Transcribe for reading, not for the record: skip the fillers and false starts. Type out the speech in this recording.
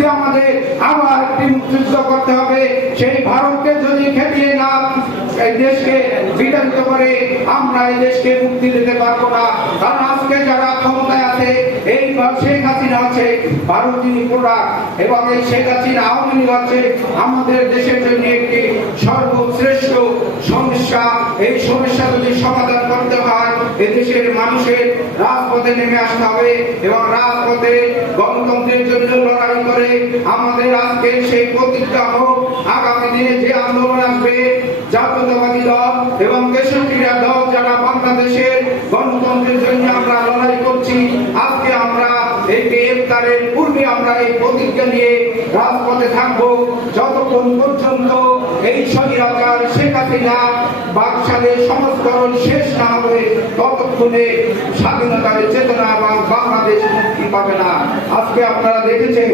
আমাদের আবার একটি মুক্তিযুদ্ধ করতে হবে। সেই ভারতকে যদি খেপিয়ে না এই দেশকে বিতাড়িত করে আমরা এই দেশকে মুক্তি দিতে পারবো না। কারণ আজকে যারা ক্ষমতায় আছে, এই শেখ হাসিনা আছে ভারতীয় প্রোডাক্ট, এবং এই শেখ হাসিনা আওয়ামী লীগ আছে আমাদের দেশের জন্য একটি সর্বশ্রেষ্ঠ সমস্যা। এই সমস্যা যদি সমাধান করতে হয় এদেশের মানুষের রাজপথে নেমে আসতে হবে এবং রাজপথে গণতন্ত্রের জন্য লড়াই করে আমাদের আজকে সেই প্রতিজ্ঞা হোক আগামী দিনে যে আন্দোলন আসবে জাতীয়তাবাদী দল এবং দেশপ্রিয় দল যারা বাংলাদেশের গণতন্ত্রের জন্য আমরা লড়াই করছি, আজকে আমরা এই ইফতারের পূর্বে আমরা এই প্রতিজ্ঞা নিয়ে রাজপথে থাকবো যতক্ষণ পর্যন্ত এই স্বৈরাচার শেখ হাসিনা বাকশালের সংস্করণ শেষ না হবে ততক্ষণে স্বাধীনতার চেতনা এবং বাংলাদেশ মুক্তি পাবে না। আজকে আপনারা দেখেছেন